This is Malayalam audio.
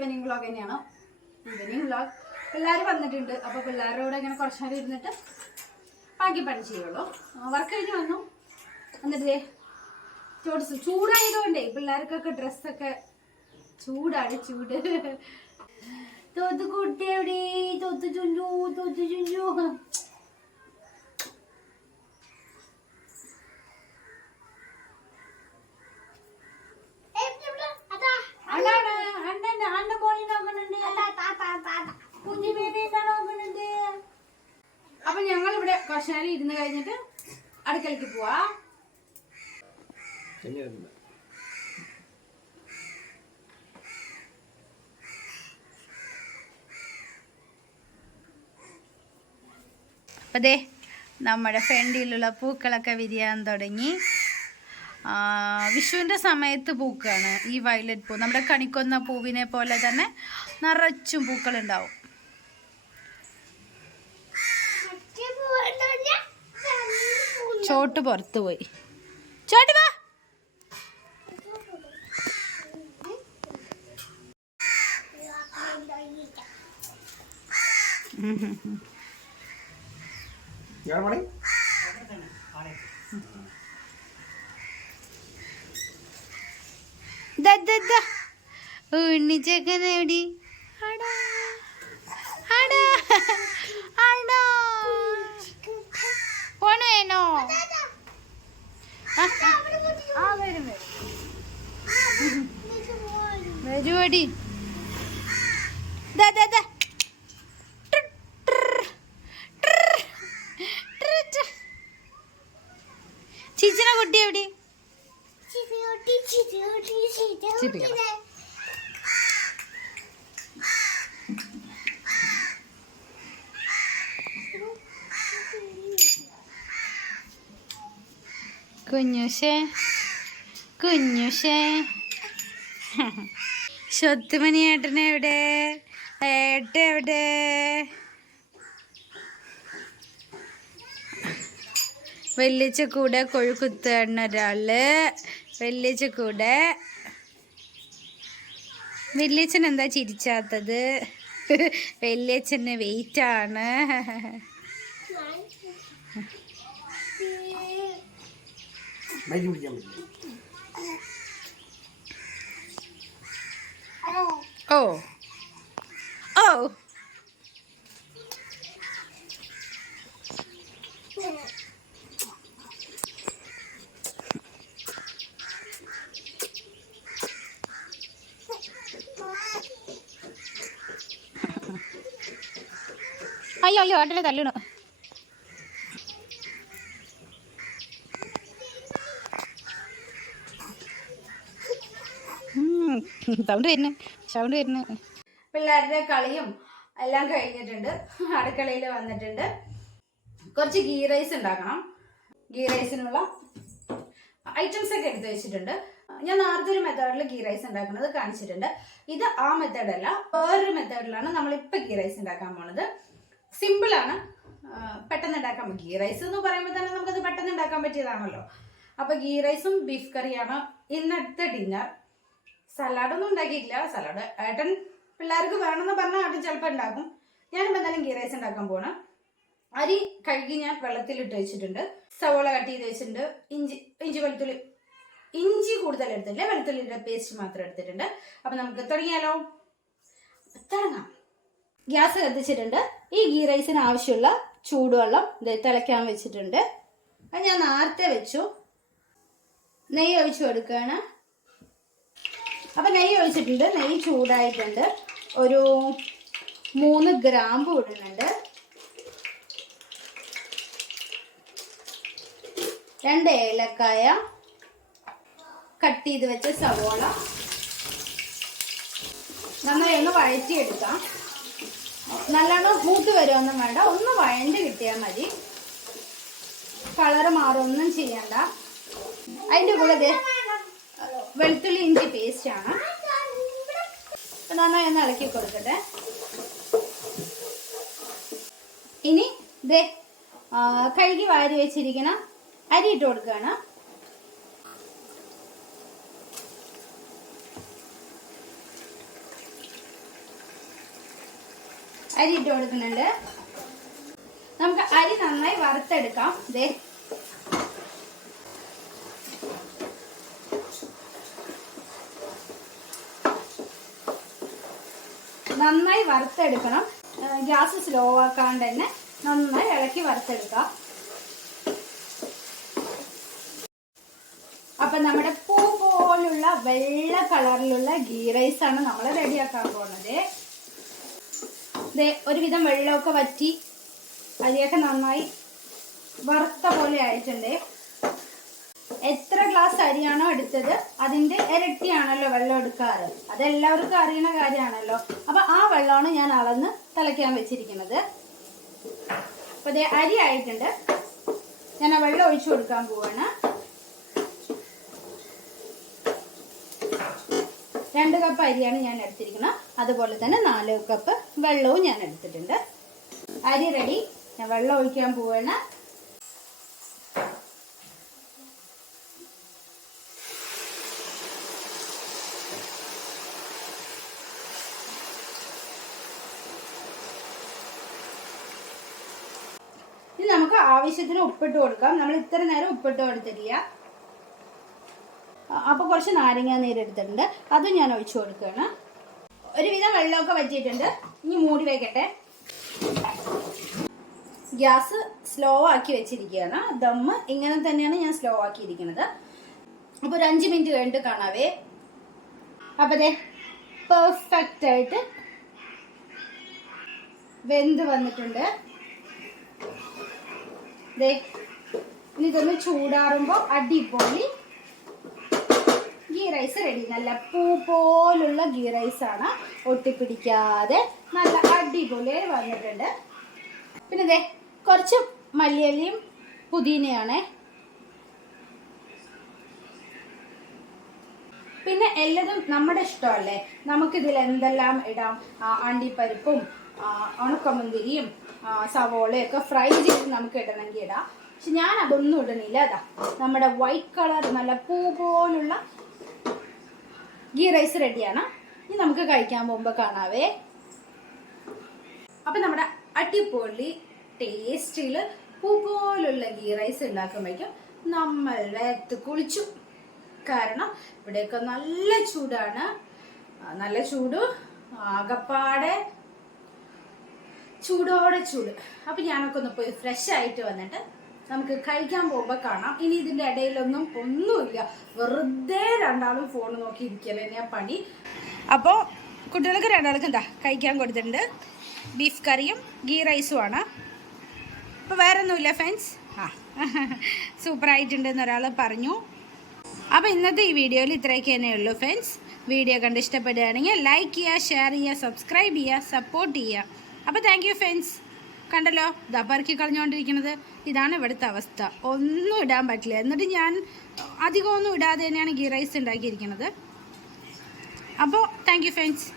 ഈവനിങ് വ്ളോഗ് തന്നെയാണ്? ഈവനിങ് വ്ളോഗ് പിള്ളേർ വന്നിട്ടുണ്ട്. അപ്പോൾ പിള്ളേരുടെ കൂടെ ഇങ്ങനെ കുറച്ച് നേരം ഇരുന്നിട്ട് ബാക്കി പണി ചെയ്യുള്ളൂ. വർക്ക് കഴിഞ്ഞ് വന്നു. എന്നിട്ട് ദേ ചോദിച്ചു ചൂടായതുകൊണ്ടേ പിള്ളേർക്കൊക്കെ ഡ്രസ്സൊക്കെ ചൂടാണ് ചൂട്. തോത്ത് കുട്ടി എവിടെ? തോത്ത് ചുഞ്ചു തോത്ത് ചുഞ്ചു ഇവിടെ ഇരുന്ന് കഴിഞ്ഞിട്ട് അടുക്കളയ്ക്ക് പോവാ. അതെ നമ്മുടെ ഫ്രണ്ടിലുള്ള പൂക്കളൊക്കെ വിരിയാൻ തുടങ്ങി. വിഷുവിന്റെ സമയത്ത് പൂക്കാണ് ഈ വയലറ്റ് പൂ. നമ്മുടെ കണിക്കൊന്ന പൂവിനെ പോലെ തന്നെ നിറച്ചും പൂക്കളുണ്ടാവും. ചോട്ട് പുറത്ത് പോയി ചോട്ട് വാ ഉണ്ണിച്ചക്കൻ എവിടെ ആടാ. ആടാ. ആടാ. ഫോണ് വേണോ. ആ. വരും വരും. വരുവടി ദാ ദാ. കുഞ്ഞുഷേ കുഞ്ഞുഷേ. സ്വത്തുമണി ഏട്ടൻ എവിടെ? ഏട്ട എവിടെ? വെള്ളിച്ച കൂടെ കൊഴുക്കുത്താണ് ഒരാൾ. വെള്ളിച്ച കൂടെ. വെള്ളിയച്ഛൻ എന്താ ചിരിച്ചാത്തത്? വെള്ളിയച്ഛന് വെയിറ്റ് ആണ്. മൈക്ക് പിടിക്കാൻ പറ്റില്ല. ഓ. ഓ. അയ്യോ അയ്യോ ഏട്ടനെ തല്ലണു. സൗണ്ട് വരുന്നു. സൗണ്ട് വരുന്നു. പിള്ളേരുടെ കളിയും എല്ലാം കഴിഞ്ഞിട്ടുണ്ട്. അടുക്കളയിൽ വന്നിട്ടുണ്ട്. കുറച്ച് ഗീ റൈസ് ഉണ്ടാക്കണം. ഗീ റൈസിനുള്ള ഐറ്റംസ് ഒക്കെ എടുത്ത് വെച്ചിട്ടുണ്ട്. ഞാൻ നേരത്തെ ഒരു മെത്തേഡിൽ ഗീ റൈസ് ഉണ്ടാക്കുന്നത് കാണിച്ചിട്ടുണ്ട്. ഇത് ആ മെത്തേഡല്ല വേറൊരു മെത്തേഡിലാണ് നമ്മളിപ്പോൾ ഗീ റൈസ് ഉണ്ടാക്കാൻ പോണത്. സിമ്പിളാണ് പെട്ടെന്ന് ഉണ്ടാക്കാൻ പറ്റും. ഗീ റൈസ് എന്ന് പറയുമ്പോൾ തന്നെ നമുക്കത് പെട്ടെന്ന് ഉണ്ടാക്കാൻ പറ്റിയതാണല്ലോ. അപ്പോൾ ഗീ റൈസും ബീഫ് കറിയാണ് ഇന്നത്തെ ഡിന്നർ സലാഡൊന്നും ഉണ്ടാക്കിയിട്ടില്ല. സലാഡ് ഏട്ടൻ പിള്ളേർക്ക് വേണമെന്ന് പറഞ്ഞാൽ ഏട്ടൻ ചിലപ്പോൾ ഉണ്ടാക്കും. ഞാനിപ്പോൾ എന്തായാലും ഗീ റൈസ് ഉണ്ടാക്കാൻ പോകണം അരി കഴുകി ഞാൻ വെള്ളത്തിലിട്ട് വെച്ചിട്ടുണ്ട്. സവോള കട്ട് ചെയ്ത് വെച്ചിട്ടുണ്ട്. ഇഞ്ചി ഇഞ്ചി വെളുത്തുള്ളി ഇഞ്ചി കൂടുതൽ എടുത്തില്ല വെളുത്തുള്ളിയുടെ പേസ്റ്റ് മാത്രം എടുത്തിട്ടുണ്ട്. അപ്പം നമുക്ക് തുടങ്ങിയാലോ? തുടങ്ങാം. ഗ്യാസ് കത്തിച്ചിട്ടുണ്ട്. ഈ ഗീ റൈസിന് ആവശ്യമുള്ള ചൂടുവെള്ളം തിളയ്ക്കാൻ വെച്ചിട്ടുണ്ട്. അത് ഞാൻ നേരത്തെ വെച്ചു. നെയ്യ് ഒഴിച്ചു കൊടുക്കുകയാണ്. അപ്പം നെയ്യ് ഒഴിച്ചിട്ടുണ്ട്. നെയ്യ് ചൂടായിട്ടുണ്ട്. ഒരു മൂന്ന് ഗ്രാമ്പ് ഇടുന്നുണ്ട്. രണ്ട് ഏലക്കായ കട്ട് ചെയ്ത് വെച്ച സവോള. നന്നായി ഒന്ന് വഴറ്റിയെടുക്കാം. നല്ലോണം മൂത്ത് വരുമൊന്നും വേണ്ട. ഒന്ന് വഴണ്ട് കിട്ടിയാൽ മതി. കളറ് മാറൊന്നും ചെയ്യണ്ട. അതിന്റെ കൂടെ വെളുത്തുള്ളി ഇഞ്ചി പേസ്റ്റ് ആണ്. നന്നായി ഒന്ന് ഇളക്കി കൊടുക്കട്ടെ. ഇനി ദേ കഴുകി വാരി വെച്ചിരിക്കുന്ന അരി ഇട്ട് കൊടുക്കുകയാണ്. അരി ഇട്ട് കൊടുക്കുന്നുണ്ട്. നമുക്ക് അരി നന്നായി വറുത്തെടുക്കാം. ദേ നന്നായി വറുത്തെടുക്കണം. ഗ്യാസ് സ്ലോ ആക്കാണ്ട് തന്നെ നന്നായി ഇളക്കി വറുത്തെടുക്കാം. അപ്പൊ നമ്മുടെ പൂ പോലുള്ള വെള്ള കളറിലുള്ള ഗീ റൈസ് ആണ് നമ്മൾ റെഡിയാക്കാൻ പോകുന്നത് ഒരുവിധം വെള്ളമൊക്കെ വറ്റി അരിയൊക്കെ നന്നായി വറുത്ത പോലെ ആയിട്ടുണ്ട്. എത്ര ഗ്ലാസ് അരിയാണോ എടുത്തത് അതിന്റെ ഇരട്ടിയാണല്ലോ വെള്ളം എടുക്കാറ്. അതെല്ലാവർക്കും അറിയുന്ന കാര്യമാണല്ലോ. അപ്പൊ ആ വെള്ളമാണ് ഞാൻ അളന്ന് തിളയ്ക്കാൻ വെച്ചിരിക്കുന്നത്. അപ്പൊ ദേ അരി ആയിട്ടുണ്ട്. ഞാൻ ആ വെള്ളം ഒഴിച്ചു കൊടുക്കാൻ പോവാണ്. രണ്ട് കപ്പ് അരിയാണ് ഞാൻ എടുത്തിരിക്കുന്നത്. അതുപോലെ തന്നെ നാല് കപ്പ് വെള്ളവും ഞാൻ എടുത്തിട്ടുണ്ട്. അരി റെഡി ഞാൻ വെള്ളം ഒഴിക്കാൻ പോവാണ് ഇനി നമുക്ക് ആവശ്യത്തിന് ഉപ്പിട്ട് കൊടുക്കാം. നമ്മൾ ഇത്ര നേരം ഉപ്പിട്ട് കൊടുത്തിട്ടില്ല. അപ്പോൾ അപ്പൊ കുറച്ച് നാരങ്ങ നീര് എടുത്തിട്ടുണ്ട്. അതും ഞാൻ ഒഴിച്ചു കൊടുക്കുകയാണ്. ഒരുവിധം വെള്ളമൊക്കെ വറ്റിയിട്ടുണ്ട്. ഇനി മൂടി വെക്കട്ടെ. ഗ്യാസ് സ്ലോ ആക്കി വെച്ചിരിക്കുകയാണ്. ദമ്മ് ഇങ്ങനെ തന്നെയാണ് ഞാൻ സ്ലോ ആക്കിയിരിക്കുന്നത്. അപ്പൊ ഒരു അഞ്ച് മിനിറ്റ് കഴിഞ്ഞിട്ട് കാണാവേ. അപ്പൊ ദേ പെർഫെക്റ്റ് ആയിട്ട് വെന്ത് വന്നിട്ടുണ്ട്. ഇതൊന്ന് ചൂടാറുമ്പോ അടിപൊളി ഗീ റൈസ് റെഡി നല്ല പൂ പോലുള്ള ഗീ റൈസ് ആണ് ഒട്ടിപ്പിടിക്കാതെ നല്ല അടിപൊളി വന്നിട്ടുണ്ട്. പിന്നെ ദേ കുറച്ച് മല്ലിയലിയും പുതിനയാണ്. പിന്നെ എല്ലതും നമ്മുടെ ഇഷ്ടമല്ലേ? നമുക്കിതിൽ എന്തെല്ലാം ഇടാം അണ്ടിപ്പരിപ്പും ഉണക്കമുന്തിരിയും സവോളയൊക്കെ ഫ്രൈ ചെയ്ത് നമുക്ക് ഇടണമെങ്കിൽ ഇടാം പക്ഷെ ഞാൻ അതൊന്നും ഇടണില്ല അതാ നമ്മുടെ വൈറ്റ് കളർ നല്ല പൂ പോലുള്ള ഗീ റൈസ് റെഡിയാണ് ഇനി നമുക്ക് കഴിക്കാൻ പോകുമ്പോൾ കാണാവേ. അപ്പൊ നമ്മുടെ അടിപൊളി ടേസ്റ്റിൽ പൂ പോലുള്ള ഗീ റൈസ് ഉണ്ടാക്കുമ്പോഴേക്കും നമ്മളുടെ എത്ത് കുളിച്ചു. കാരണം ഇവിടെയൊക്കെ നല്ല ചൂടാണ്. നല്ല ചൂട്. ആകപ്പാടെ ചൂടോടെ ചൂട്. അപ്പൊ ഞാനൊക്കെ ഒന്ന് പോയി ഫ്രഷ് ആയിട്ട് വന്നിട്ട് നമുക്ക് കഴിക്കാൻ പോകുമ്പോ കാണാം. ഇനി ഇതിന്റെ ഇടയിലൊന്നും ഒന്നുമില്ല. വെറുതെ രണ്ടാളും ഫോൺ നോക്കി തന്നെയാ പണി. അപ്പോൾ കുട്ടികൾക്ക് രണ്ടാൾക്ക് എന്താ കഴിക്കാൻ കൊടുത്തിട്ടുണ്ട്. ബീഫ് കറിയും ഗീ റൈസും ആണ്. അപ്പോൾ വേറെ ഒന്നുമില്ല ഫ്രണ്ട്സ് ആ സൂപ്പറായിട്ടുണ്ടെന്ന് ഒരാൾ പറഞ്ഞു. അപ്പോൾ ഇന്നത്തെ ഈ വീഡിയോയിൽ ഇത്രയൊക്കെ തന്നെ ഉള്ളൂ ഫ്രണ്ട്സ് വീഡിയോ കണ്ട് ഇഷ്ടപ്പെടുകയാണെങ്കിൽ ലൈക്ക് ചെയ്യുക ഷെയർ ചെയ്യുക സബ്സ്ക്രൈബ് ചെയ്യുക സപ്പോർട്ട് ചെയ്യുക. അപ്പോൾ താങ്ക് യു ഫ്രണ്ട്സ് കണ്ടല്ലോ ദബർക്കി കളഞ്ഞുകൊണ്ടിരിക്കുന്നത് ഇതാണ് ഇവിടുത്തെ അവസ്ഥ. ഒന്നും ഇടാൻ പറ്റില്ല. എന്നിട്ട് ഞാൻ അധികമൊന്നും ഇടാതെ തന്നെയാണ് ഗീ റൈസ് ഉണ്ടാക്കിയിരിക്കുന്നത്. അപ്പോൾ താങ്ക് യു ഫ്രണ്ട്സ്